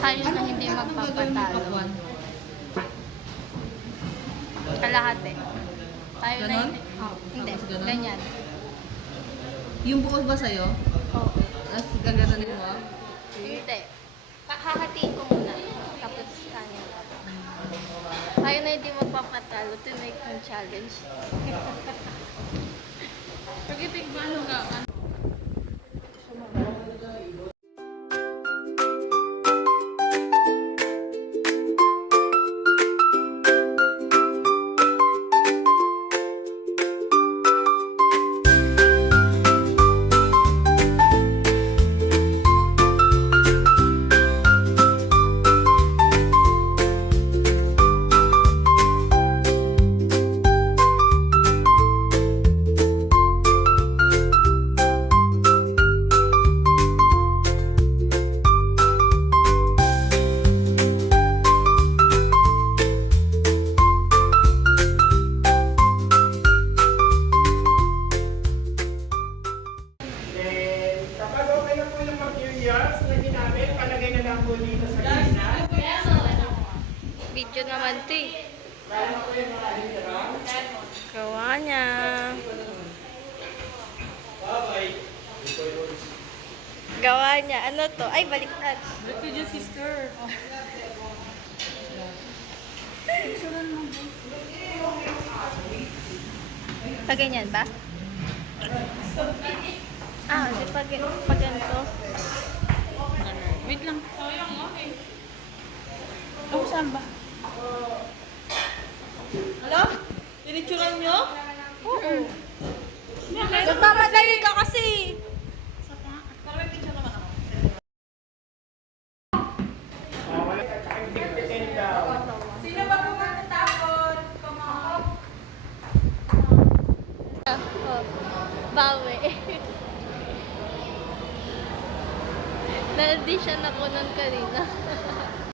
Tayo na hindi magpapatalo. Kalahati. Tayo na Ganon? hindi. Oh, hindi. Tapos ganon? Ganyan. Yung buo ba sa'yo? Oh. As gaganon mo? Hindi. Hahatiin ko muna. Tapos kanya. Tayo na hindi magpapatalo. Tinake yung challenge. Pag-ibig ba ano ka? Kapag okay na po yung materials na ginamit, palagay na lang po dito sa gitna. Video naman ito eh. Lalo po yung mga litro. Gawa niya. Bye-bye. Gawa niya. Ano to? Ay, baliktad. Ba't ka dyan, sister? Pag ganyan ba? Ah, di pag ganito. Wait lang. Sayang, okay. Ako saan ba? Hello? Tinitsuran nyo? Oo. Nagmamadali ka kasi. Para may picture naman ako. Wala ka tsaka tigpitin daw. Sino ba po matatapon? Oh, bawi. Na-audition ako nun kanina.